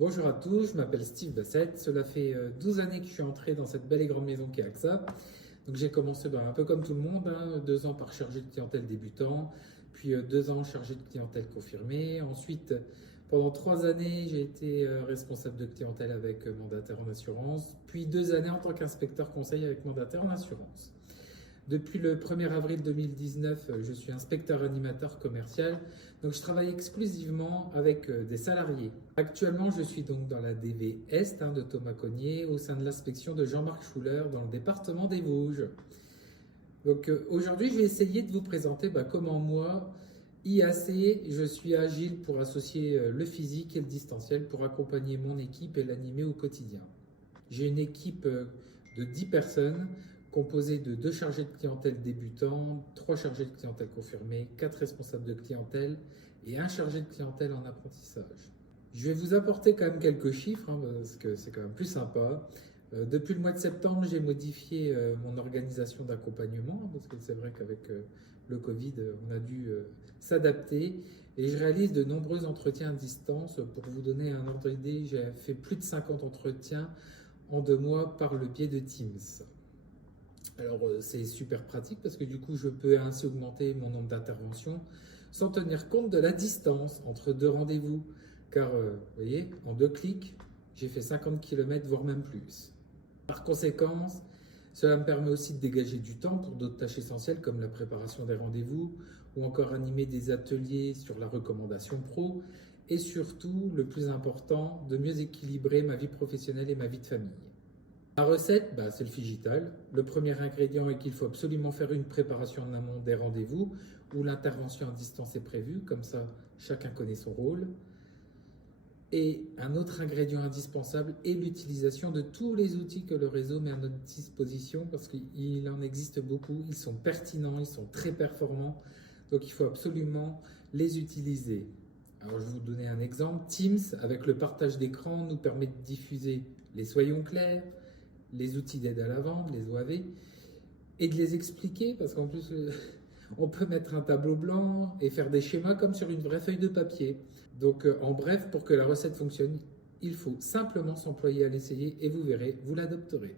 Bonjour à tous, je m'appelle Steve Bassett. Cela fait 12 années que je suis entré dans cette belle et grande maison qui est AXA. Donc j'ai commencé un peu comme tout le monde, 2 ans par chargé de clientèle débutant, puis 2 ans chargé de clientèle confirmé. Ensuite, pendant 3 années, j'ai été responsable de clientèle avec mandataire en assurance, puis 2 années en tant qu'inspecteur conseil avec mandataire en assurance. Depuis le 1er avril 2019, je suis inspecteur animateur commercial, donc je travaille exclusivement avec des salariés. Actuellement, je suis donc dans la DV Est de Thomas Cognier, au sein de l'inspection de Jean-Marc Schuller dans le département des Vosges. Donc aujourd'hui, je vais essayer de vous présenter comment moi, IAC, je suis agile pour associer le physique et le distanciel pour accompagner mon équipe et l'animer au quotidien. J'ai une équipe de 10 personnes composée de 2 chargés de clientèle débutants, 3 chargés de clientèle confirmés, 4 responsables de clientèle et 1 chargé de clientèle en apprentissage. Je vais vous apporter quand même quelques chiffres parce que c'est quand même plus sympa. Depuis le mois de septembre, j'ai modifié mon organisation d'accompagnement parce que c'est vrai qu'avec le Covid, on a dû s'adapter et je réalise de nombreux entretiens à distance. Pour vous donner un ordre d'idée, j'ai fait plus de 50 entretiens en 2 mois par le biais de Teams. Alors c'est super pratique parce que du coup je peux ainsi augmenter mon nombre d'interventions sans tenir compte de la distance entre 2 rendez-vous. Car vous voyez, en 2 clics, j'ai fait 50 km voire même plus. Par conséquent, cela me permet aussi de dégager du temps pour d'autres tâches essentielles comme la préparation des rendez-vous ou encore animer des ateliers sur la recommandation pro et surtout, le plus important, de mieux équilibrer ma vie professionnelle et ma vie de famille. La recette, c'est le Figital. Le premier ingrédient est qu'il faut absolument faire une préparation en amont des rendez-vous où l'intervention à distance est prévue, comme ça chacun connaît son rôle. Et un autre ingrédient indispensable est l'utilisation de tous les outils que le réseau met à notre disposition parce qu'il en existe beaucoup, ils sont pertinents, ils sont très performants, donc il faut absolument les utiliser. Alors je vais vous donner un exemple. Teams, avec le partage d'écran, nous permet de diffuser les soyons clairs, les outils d'aide à la vente, les OAV, et de les expliquer, parce qu'en plus, on peut mettre un tableau blanc et faire des schémas comme sur une vraie feuille de papier. Donc, en bref, pour que la recette fonctionne, il faut simplement s'employer à l'essayer et vous verrez, vous l'adopterez.